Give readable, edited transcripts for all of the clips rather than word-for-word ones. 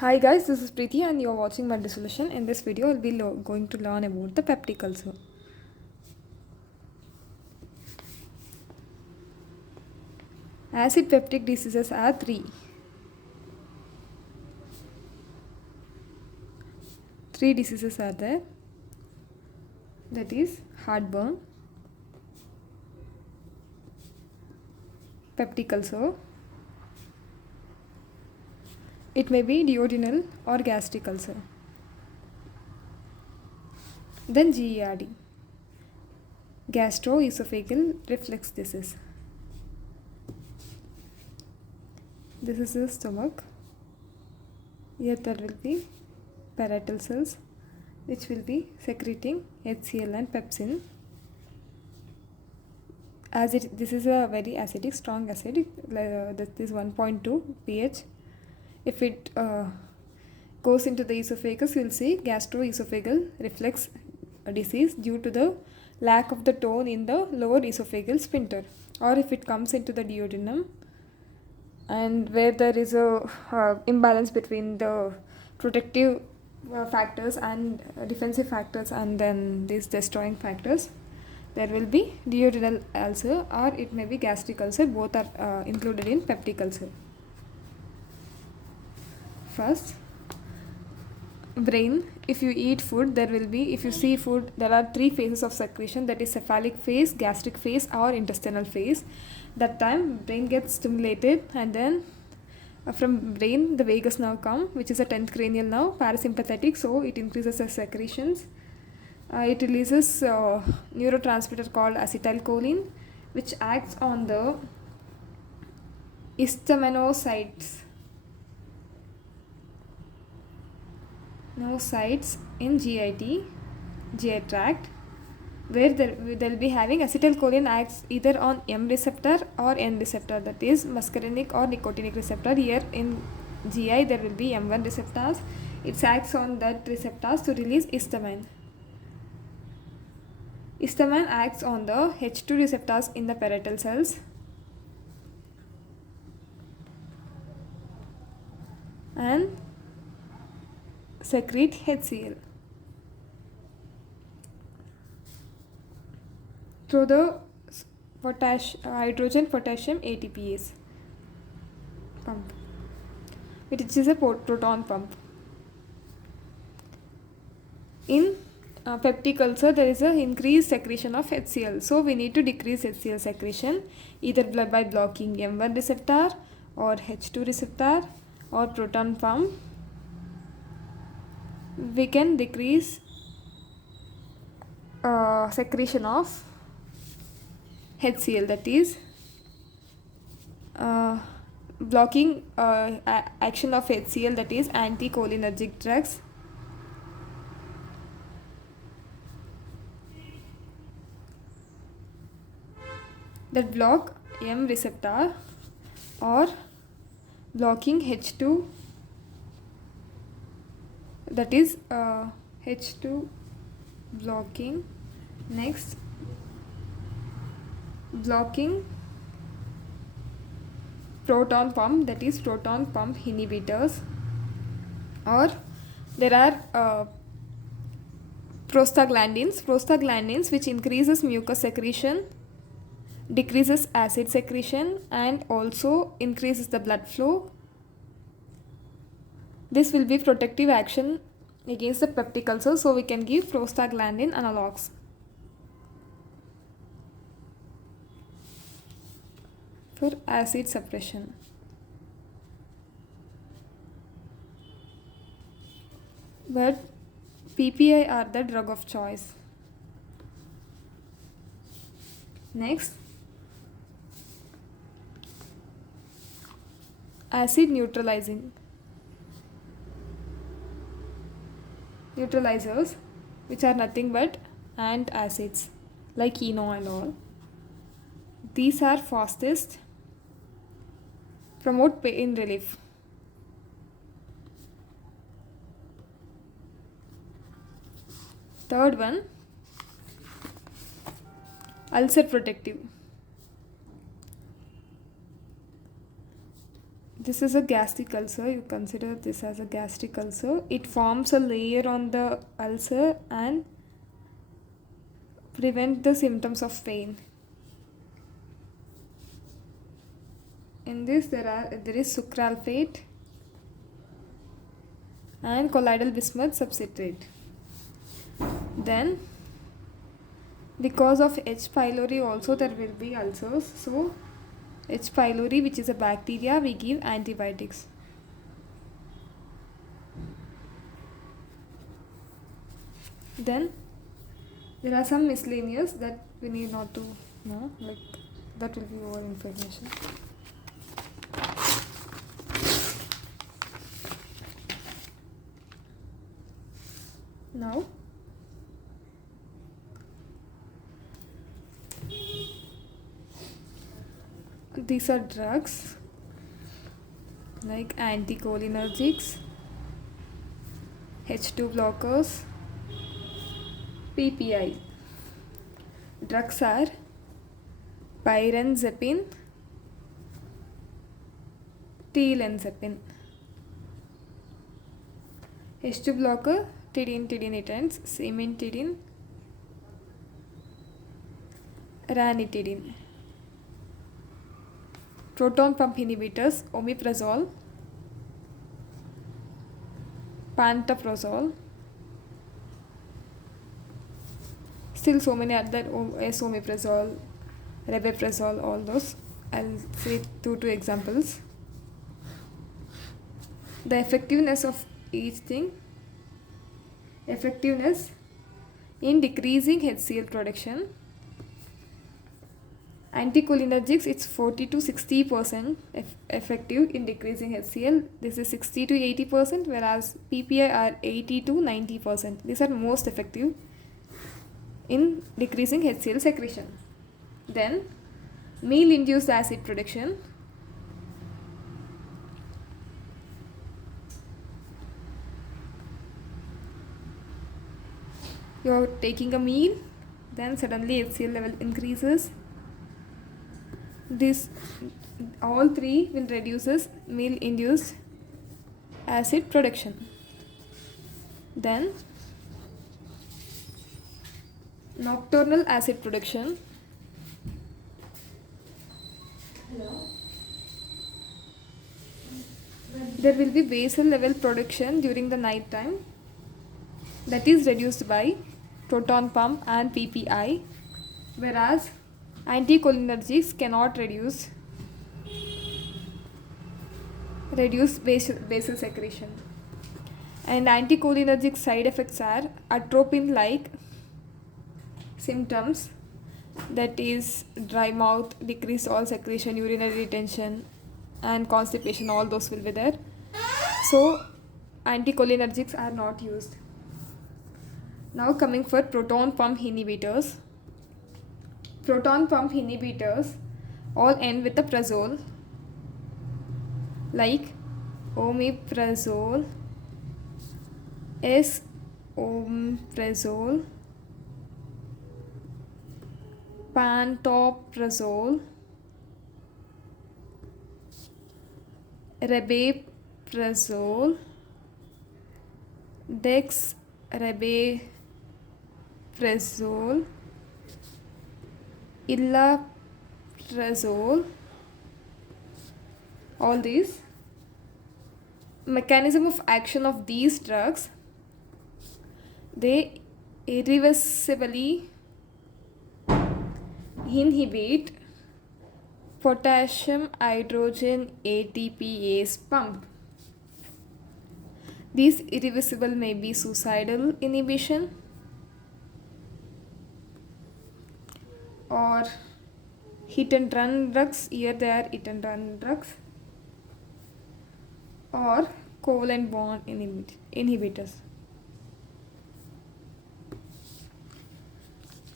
Hi guys, this is Preeti and you are watching my dissolution. In this video, I'll be going to learn about the peptic ulcer. Acid peptic diseases are three. Three diseases are there. That is heartburn, peptic ulcer. It may be duodenal or gastric ulcer. Then GERD, gastroesophageal reflux disease. This is the stomach. Here there will be parietal cells which will be secreting HCl and pepsin. This is a very acidic, strong acid, that is 1.2 pH. If it goes into the esophagus, you will see gastroesophageal reflux disease due to the lack of the tone in the lower esophageal sphincter. Or if it comes into the duodenum and where there is a imbalance between the protective factors and defensive factors and then these destroying factors, there will be duodenal ulcer or it may be gastric ulcer. Both are included in peptic ulcer. First, brain. If you eat food, there will be, if you see food, there are three phases of secretion, that is cephalic phase, gastric phase or intestinal phase. That time brain gets stimulated and then from brain the vagus nerve come, which is a 10th cranial nerve, parasympathetic, so it increases the secretions. It releases neurotransmitter called acetylcholine, which acts on the histaminocytes in GI tract, where they'll be having acetylcholine acts either on M receptor or N receptor, that is muscarinic or nicotinic receptor. Here in GI there will be M1 receptors. It acts on that receptors to release histamine. Histamine acts on the H2 receptors in the parietal cells and secrete HCl. Through the hydrogen potassium ATPase pump, which is a proton pump. In peptic ulcer, there is an increased secretion of HCl, so we need to decrease HCl secretion either by blocking M1 receptor or H2 receptor or proton pump. We can decrease secretion of HCl, that is blocking action of HCl, that is anticholinergic drugs. That block M receptor or blocking H2, that is H2 blocking. Next, blocking proton pump, that is proton pump inhibitors, or there are prostaglandins which increases mucus secretion, decreases acid secretion and also increases the blood flow. This will be protective action against the peptic ulcer, so we can give prostaglandin analogs. For acid suppression. But PPI are the drug of choice. Next, acid neutralizers, which are nothing but antacids like eno and all. These are fastest, promote pain relief. Third one, ulcer protective. this is a gastric ulcer. You consider this as a gastric ulcer. It forms a layer on the ulcer and prevent the symptoms of pain. In this there is sucralfate and colloidal bismuth substrate. Then because of H. pylori also there will be ulcers. So H. pylori, which is a bacteria, we give antibiotics. Then there are some miscellaneous that we need not to know, like that will be over information. Now these are drugs like anticholinergics, H2 blockers, PPI. Drugs are pyrenzepine, tilenzepine. H2 blocker, tidine, cimetidine, ranitidine. Proton pump inhibitors, omeprazole, pantoprazole. Still so many other esomeprazole, rabeprazole, all those. I'll say two examples. The effectiveness of each thing. Effectiveness in decreasing HCl production. Anticholinergics, it's 40 to 60% effective in decreasing HCl. This is 60 to 80%, whereas PPI are 80 to 90%. These are most effective in decreasing HCl secretion. Then meal-induced acid production. You're taking a meal, then suddenly HCl level increases. This all three will reduces meal-induced acid production. Then nocturnal acid production. There will be basal level production during the night time, that is reduced by proton pump and PPI, whereas anticholinergics cannot reduce basal secretion. And anticholinergic side effects are atropine like symptoms, that is dry mouth, decreased all secretion, urinary retention and constipation, all those will be there. So anticholinergics are not used. Now coming for proton pump inhibitors. Proton pump inhibitors all end with a prazole, like omeprazole, esomeprazole, pantoprazole, rabeprazole, dexrabeprazole, ilaprazole. All these. Mechanism of action of these drugs, they irreversibly inhibit potassium hydrogen ATPase pump. These irreversible may be suicidal inhibition or hit and run drugs. Here they are hit and run drugs, or covalent bond inhibitors.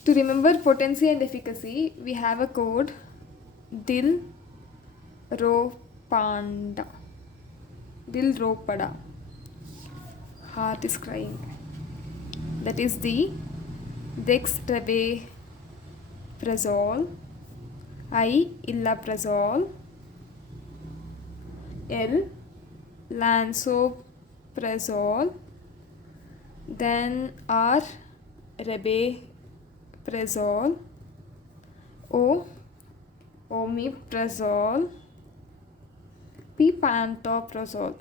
To remember potency and efficacy, we have a code Dilropada. Heart is crying. That is the dexrabeprazole, ilaprazole, L. Lansoprazole. Then R. Rabeprazole. O. Omeprazole. P. Pantoprazole.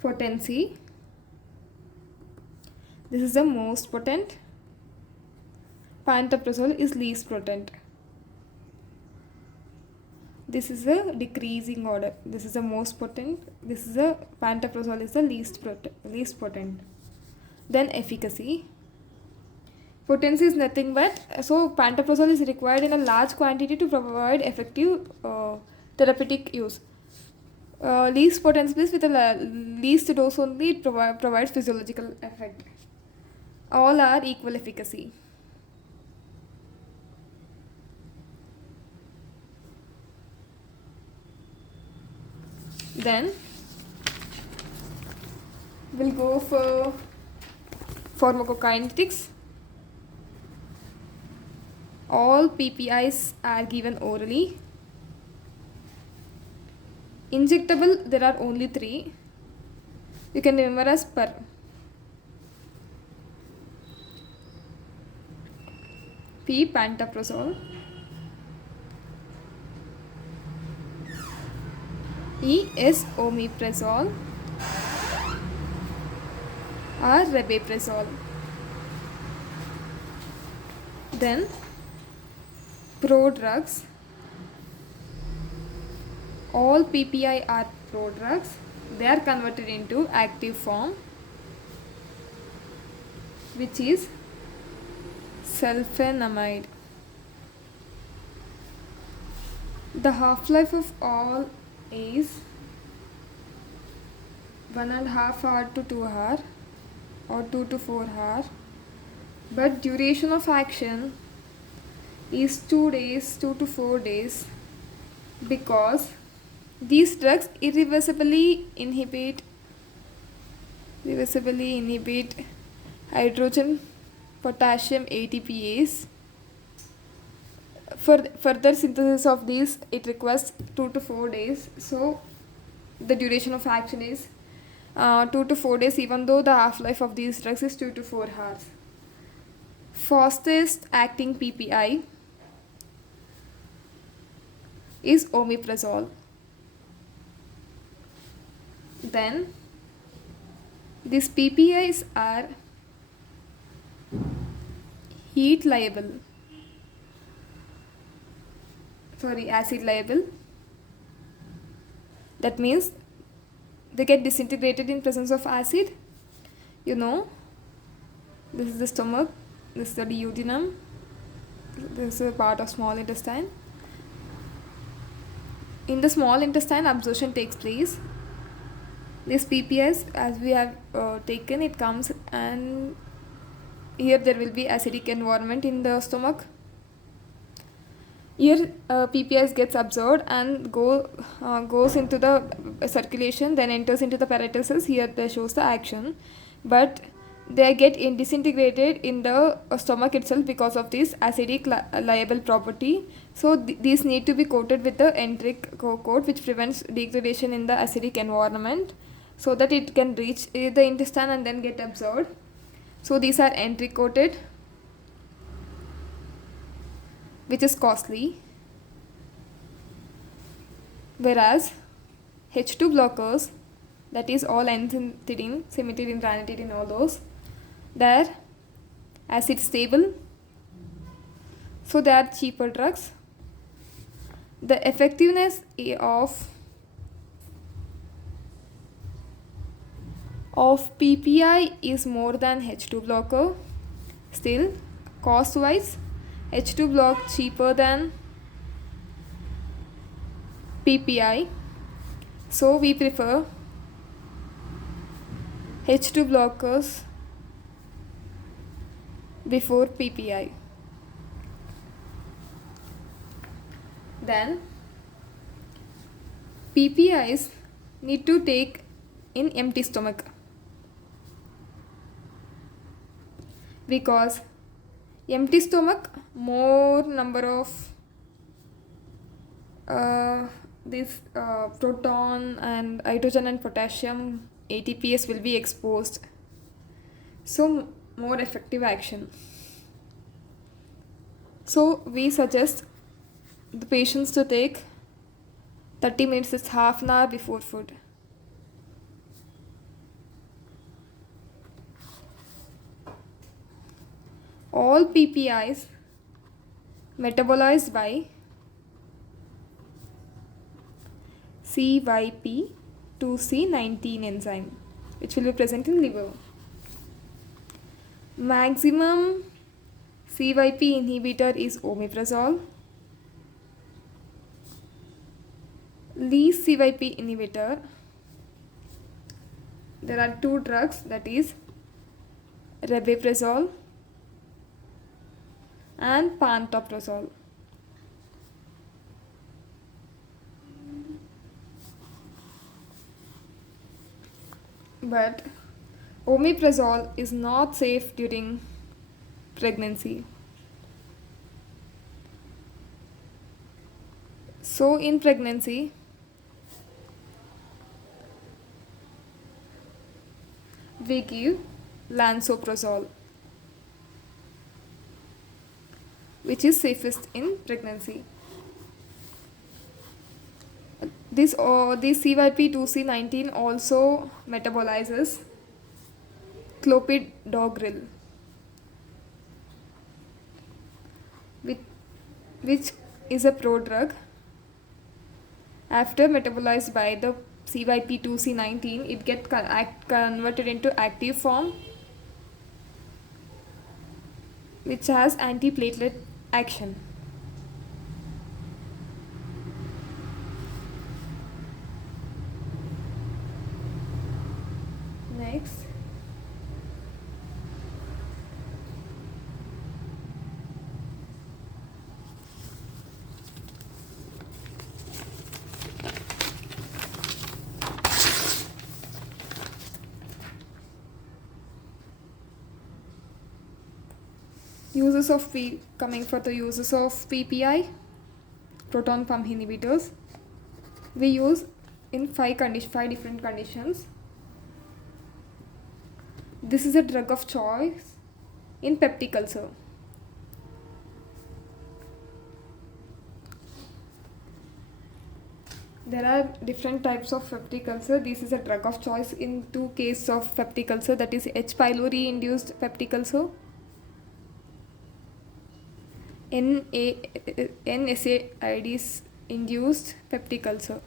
Potency. This is the most potent. Pantoprazole is least potent. This is a decreasing order. This is the most potent. This is a pantoprazole is the least potent. Then efficacy. Potency is nothing but, so pantoprazole is required in a large quantity to provide effective therapeutic use. Least potency means with a least dose only it provides physiological effect. All are equal efficacy. Then we'll go for pharmacokinetics. All PPIs are given orally. Injectable, there are only 3. You can remember as per. P. Pantoprazole. E is omeprazole or rabeprazole. Then prodrugs. All PPI are prodrugs. They are converted into active form, which is sulfonamide. The half-life of all is 1.5 hour to 2 hour or 2 to 4 hour, but duration of action is 2 days, 2 to 4 days, because these drugs irreversibly inhibit hydrogen potassium ATPase. For further synthesis of these, it requires 2 to 4 days. So the duration of action is 2 to 4 days, even though the half-life of these drugs is 2 to 4 hours. Fastest acting PPI is omeprazole. Then these PPIs are acid liable. That means they get disintegrated in presence of acid. This is the stomach, this is the duodenum, this is a part of small intestine. In the small intestine, absorption takes place. This PPS, as we have taken, it comes, and here there will be acidic environment in the stomach. Here PPS gets absorbed and goes into the circulation, then enters into the parietal cells. Here they shows the action, but they get disintegrated in the stomach itself because of this acidic liable property. So these need to be coated with the enteric coat, which prevents degradation in the acidic environment, so that it can reach the intestine and then get absorbed. So these are enteric coated, which is costly. Whereas H2 blockers, that is all N-cimetidine, cimetidine, ranitidine, all those, they are acid stable, so they are cheaper drugs. The effectiveness of PPI is more than H2 blocker. Still, cost wise, H2 block cheaper than PPI, so we prefer H2 blockers before PPI. Then PPIs need to take in empty stomach, because empty stomach, more number of this proton and hydrogen and potassium ATPase will be exposed. So more effective action. So we suggest the patients to take 30 minutes is half an hour before food. All PPIs metabolized by CYP2C19 enzyme, which will be present in liver. Maximum CYP inhibitor is omeprazole. Least CYP inhibitor, there are two drugs, that is rabeprazole and pantoprazole. But omeprazole is not safe during pregnancy. So in pregnancy, we give lansoprazole, which is safest in pregnancy. This CYP2C19 also metabolizes clopidogrel, which is a prodrug. After metabolized by the CYP2C19, it gets converted into active form, which has antiplatelet action. Next, coming for the uses of PPI, proton pump inhibitors. We use in five different conditions. This is a drug of choice in peptic ulcer. There are different types of peptic ulcer. This is a drug of choice in two cases of peptic ulcer, that is H. pylori induced peptic ulcer, NSAIDs induced peptic ulcer.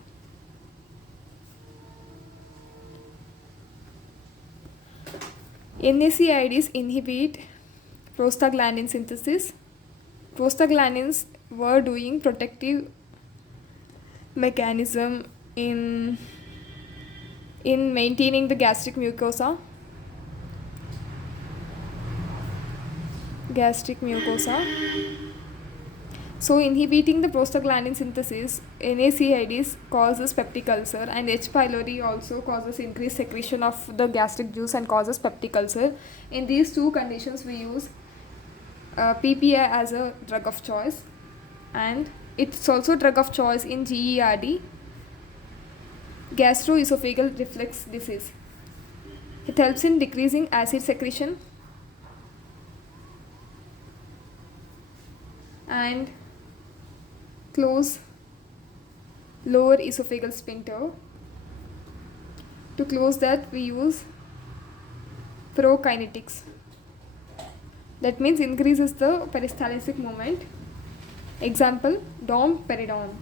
NSAIDs inhibit prostaglandin synthesis. Prostaglandins were doing protective mechanism in maintaining the gastric mucosa. So inhibiting the prostaglandin synthesis, NSAIDs causes peptic ulcer, and H. pylori also causes increased secretion of the gastric juice and causes peptic ulcer. In these two conditions, we use PPI as a drug of choice, and it's also drug of choice in GERD, gastroesophageal reflux disease. It helps in decreasing acid secretion and close lower esophageal sphincter. To close that, we use prokinetics. That means increases the peristaltic movement. Example, domperidone.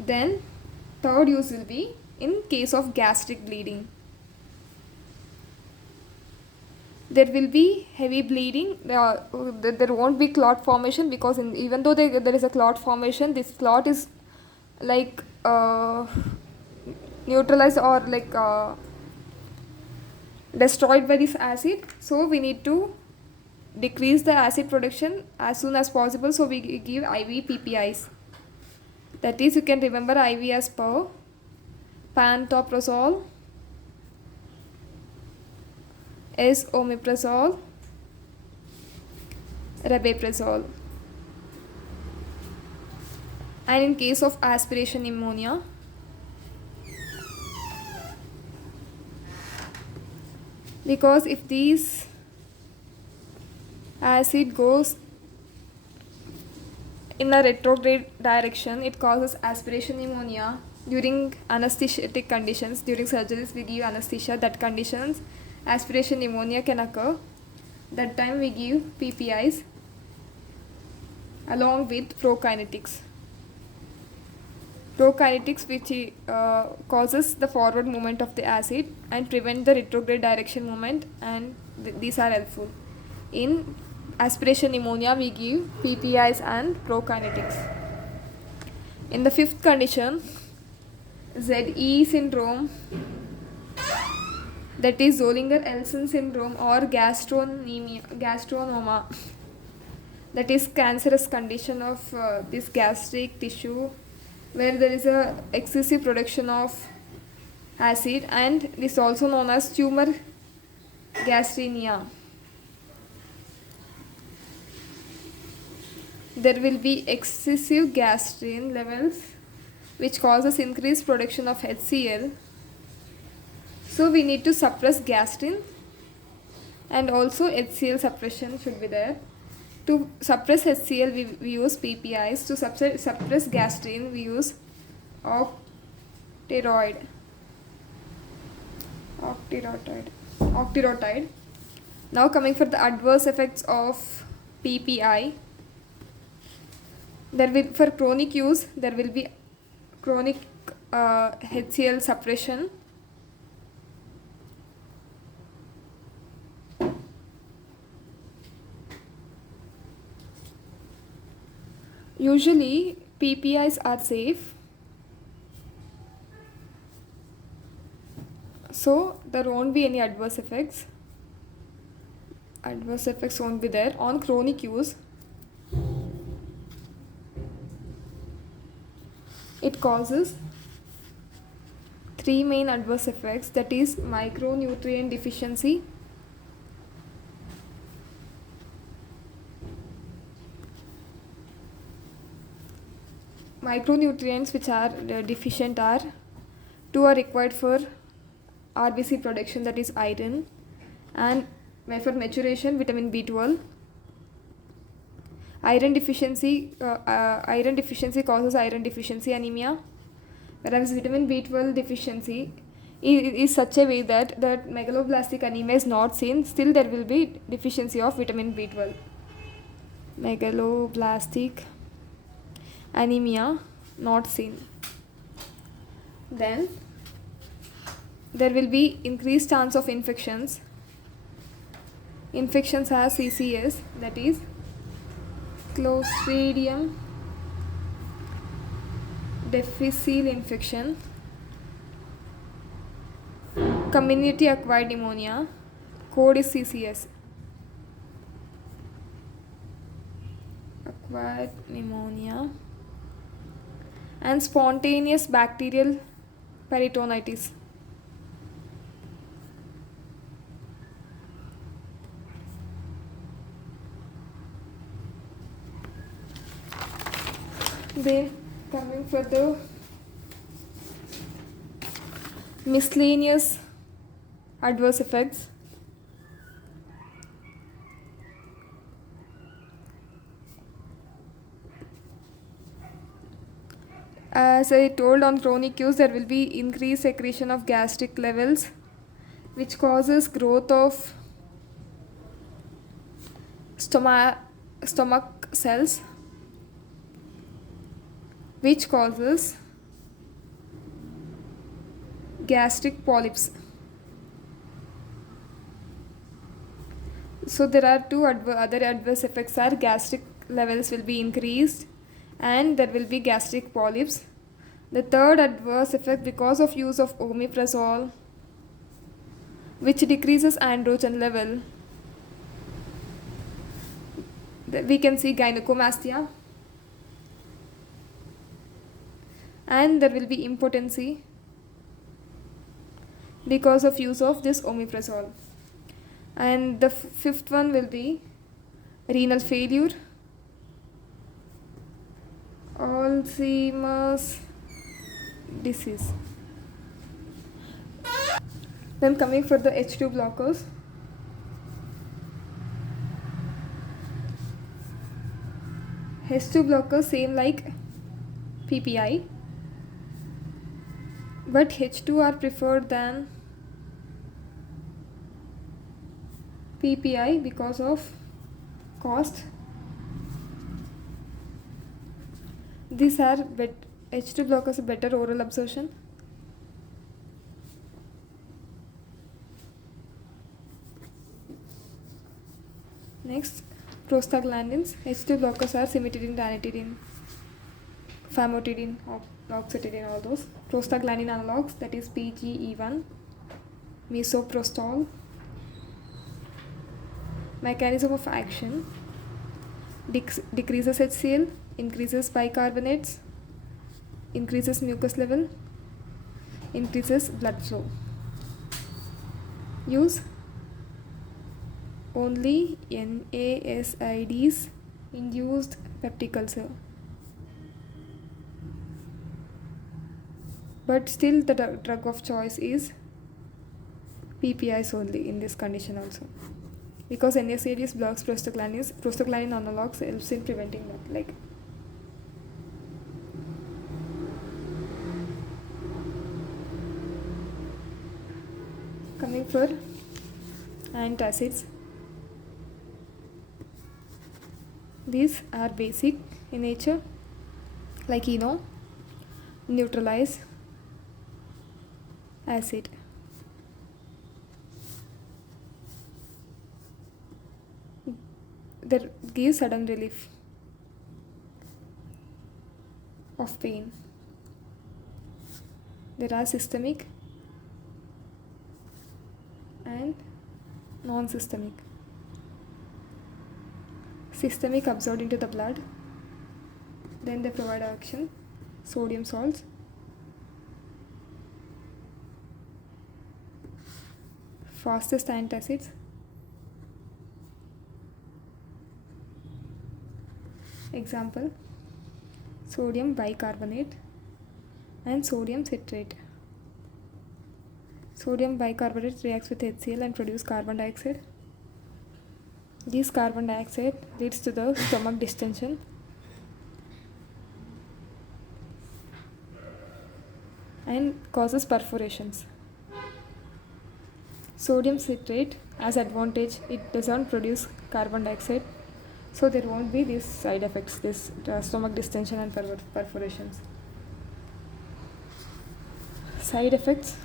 Then third use will be in case of gastric bleeding. There will be heavy bleeding. There won't be clot formation, because even though there is a clot formation, this clot is like neutralized or like destroyed by this acid. So we need to decrease the acid production as soon as possible. So we give IV PPIs. That is, you can remember IV as per pantoprazole, is omeprazole, rabeprazole. And in case of aspiration pneumonia, because if these acid goes in a retrograde direction, it causes aspiration pneumonia. During anesthetic conditions, during surgeries we give anesthesia, that conditions aspiration pneumonia can occur. That time we give PPIs along with prokinetics. Prokinetics which causes the forward movement of the acid and prevent the retrograde direction movement, and these are helpful. In aspiration pneumonia we give PPIs and prokinetics. In the fifth condition, ZE syndrome, that is Zollinger-Ellison syndrome or gastronoma, that is cancerous condition of this gastric tissue where there is a excessive production of acid, and this is also known as tumor gastrenia. There will be excessive gastrin levels which causes increased production of HCl. So we need to suppress gastrin, and also HCl suppression should be there. To suppress HCl we use PPIs. To suppress gastrin we use octreotide. Now coming for the adverse effects of PPI. There will, for chronic use, there will be chronic HCl suppression. Usually PPIs are safe, so there won't be any adverse effects. Adverse effects won't be there. On chronic use, it causes three main adverse effects, that is micronutrient deficiency, micronutrients which are deficient are two are required for RBC production, that is iron, and for maturation vitamin B12. Iron deficiency causes iron deficiency anemia, whereas vitamin B12 deficiency is such a way that megaloblastic anemia is not seen. Still there will be deficiency of vitamin B12. Megaloblastic anemia not seen. Then there will be increased chance of infections. Infections as CCS, that is Clostridium difficile infection, community acquired pneumonia, code is CCS, acquired pneumonia, and spontaneous bacterial peritonitis. Then coming for the miscellaneous adverse effects. As I told, on chronic use there will be increased secretion of gastric levels which causes growth of stomach cells, which causes gastric polyps. So there are two other adverse effects are gastric levels will be increased and there will be gastric polyps. The third adverse effect, because of use of omeprazole, which decreases androgen level, we can see gynecomastia, and there will be impotency because of use of this omeprazole. And the fifth one will be renal failure Alzheimer's disease. Then coming for the H2 blockers. H2 blockers same like PPI, but H2 are preferred than PPI because of cost. These are H2 blockers better oral absorption. Next, prostaglandins. H2 blockers are cimetidine, ranitidine, famotidine, oxetidine, all those. Prostaglandin analogs, that is PGE1, misoprostol. Mechanism of action: decreases HCl, increases bicarbonates, increases mucus level, increases blood flow. Use: only NASIDs induced peptic ulcer. But still the drug of choice is PPIs only in this condition also. Because NSAIDs blocks prostaglandin analogs helps in preventing that. Like coming for antacids. These are basic in nature, like neutralize acid. That gives sudden relief of pain. There are systemic and non-systemic. Systemic absorbed into the blood, then they provide action. Sodium salts. Fastest antacids. Example: sodium bicarbonate and sodium citrate. Sodium bicarbonate reacts with HCl and produces carbon dioxide. This carbon dioxide leads to the stomach distension. And causes perforations. Sodium citrate has advantage, it doesn't produce carbon dioxide, so there won't be these side effects, this stomach distension and perforations. Side effects: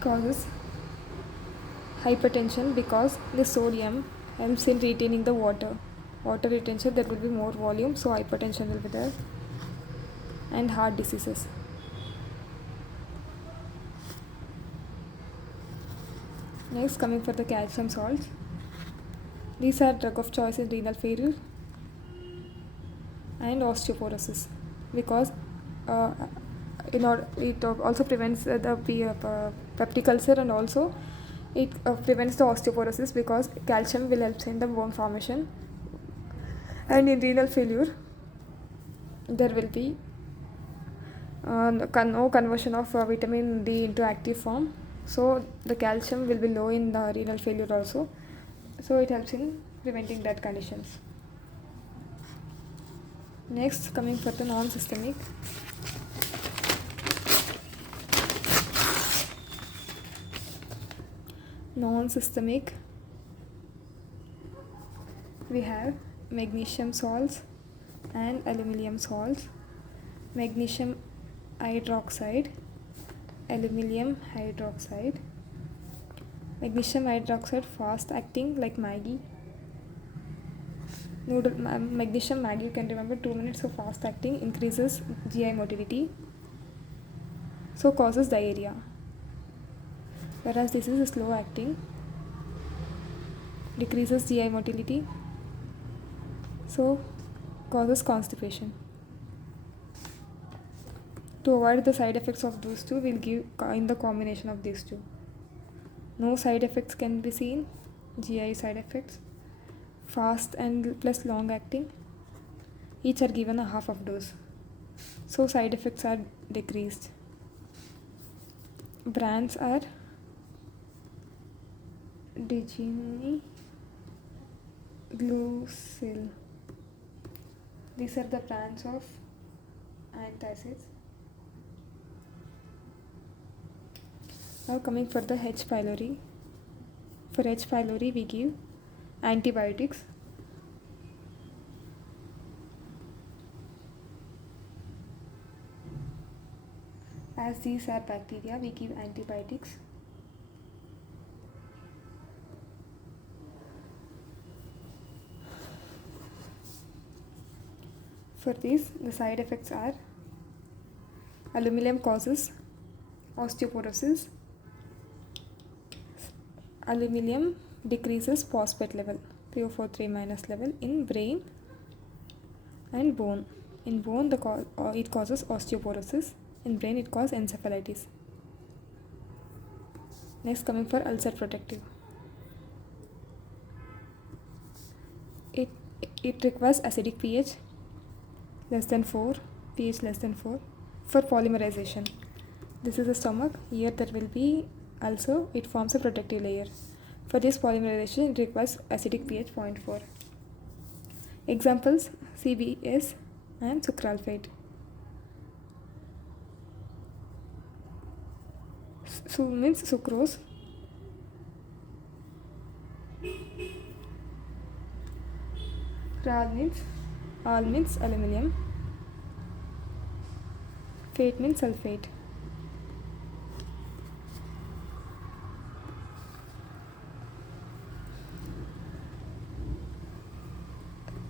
causes hypertension because the sodium helps in retaining the water retention. There will be more volume, so hypertension will be there. And heart diseases. Next, coming for the calcium salts. These are drug of choice in renal failure and osteoporosis, because it also prevents the peptic ulcer, and also it prevents the osteoporosis because calcium will help in the bone formation. And in renal failure, there will be no conversion of vitamin D into active form, so the calcium will be low in the renal failure also, so it helps in preventing that conditions. Next, coming for the non-systemic. Non-systemic, we have magnesium salts and aluminum salts. Magnesium hydroxide, aluminum hydroxide. Magnesium hydroxide fast acting like Maggi. Magnesium Maggi, you can remember 2 minutes of fast acting, increases GI motility, so causes diarrhea. Whereas this is a slow acting, decreases GI motility, so causes constipation. To avoid the side effects of those two, we'll give in the combination of these two. No side effects can be seen, GI side effects, fast and plus long acting, Each are given a half of dose. So side effects are decreased. Brands are Digini, Glucil. These are the brands of antacids. Now coming for the H. pylori. For H. pylori we give antibiotics. As these are bacteria, we give antibiotics. For these, the side effects are aluminum causes osteoporosis. Aluminum decreases phosphate level, 3O43 minus level in brain and bone. In bone, it causes osteoporosis. In brain, it causes encephalitis. Next, coming for ulcer protective. It requires acidic pH less than 4, pH less than 4 for polymerization. This is the stomach. Here there will be ulcer. It forms a protective layer. For this polymerization, it requires acidic pH 0.4. Examples: CBS and sucralfate. Su means sucrose. Al means aluminium. Fate means sulfate.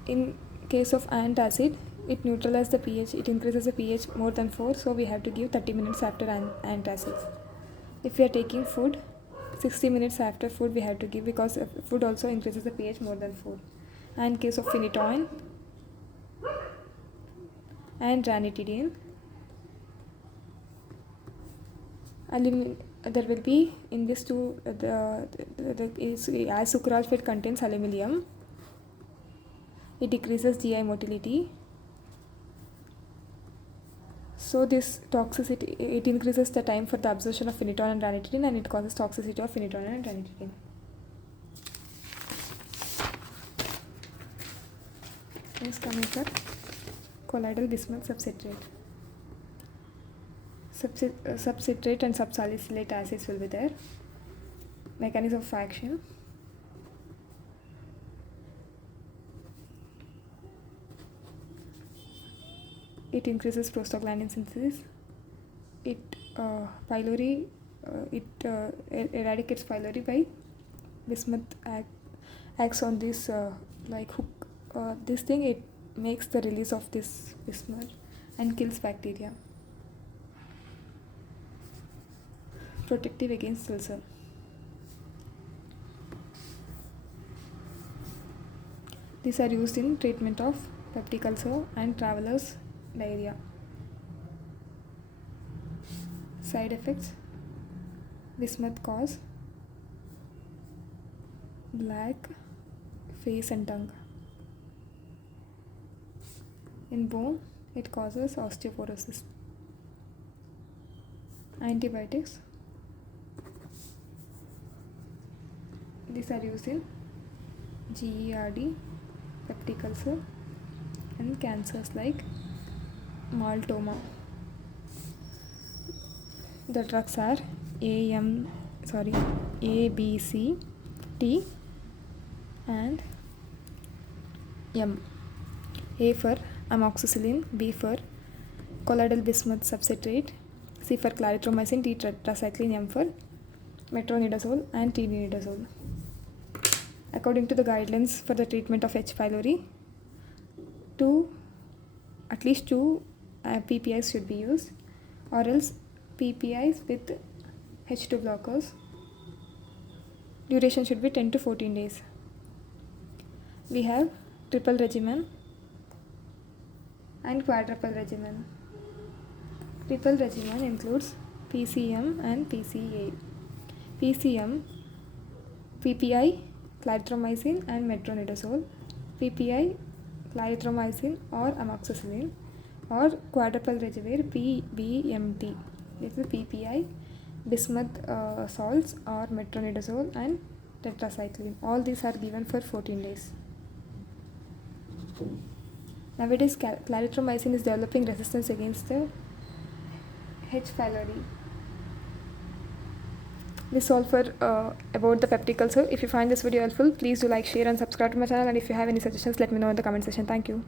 In case of antacid, it neutralizes the pH. It increases the pH more than 4, so we have to give 30 minutes after antacids. If we are taking food, 60 minutes after food we have to give, because food also increases the pH more than 4. And in case of phenytoin and ranitidine, there will be in this two, as sucralfate contains aluminium, it decreases GI motility. So this toxicity, it increases the time for the absorption of phenytoin and ranitidine, and it causes toxicity of phenytoin and ranitidine. Next, coming for colloidal bismuth subcitrate. Subcitrate and subsalicylate acids will be there. Mechanism of action: it increases prostaglandin synthesis. Pylori, it eradicates pylori by bismuth acts on this like hook. This thing, it makes the release of this bismuth and kills bacteria. Protective against ulcer. These are used in treatment of peptic ulcer and traveler's diarrhea. Side effects: bismuth cause black face and tongue. In bone, it causes osteoporosis. Antibiotics. These are used in GERD, peptic ulcer, and cancers like maltoma. The drugs are A, B, C, T, and M. A for amoxicillin, B for colloidal bismuth subcitrate, C for clarithromycin, D tetracycline, M for metronidazole and tinidazole. According to the guidelines for the treatment of H. pylori, at least two PPIs should be used, or else PPIs with H2 blockers. Duration should be 10 to 14 days. We have triple regimen and quadruple regimen. Triple regimen includes PCM and PCA. PCM, PPI, clarithromycin and metronidazole. PPI, clarithromycin or amoxicillin, or quadruple regiver PBMT, this is PPI, bismuth salts, or metronidazole and tetracycline. All these are given for 14 days. Nowadays, clarithromycin is developing resistance against the H. pylori. This is all for about the peptic ulcer. If you find this video helpful, please do like, share and subscribe to my channel, and if you have any suggestions, let me know in the comment section. Thank you.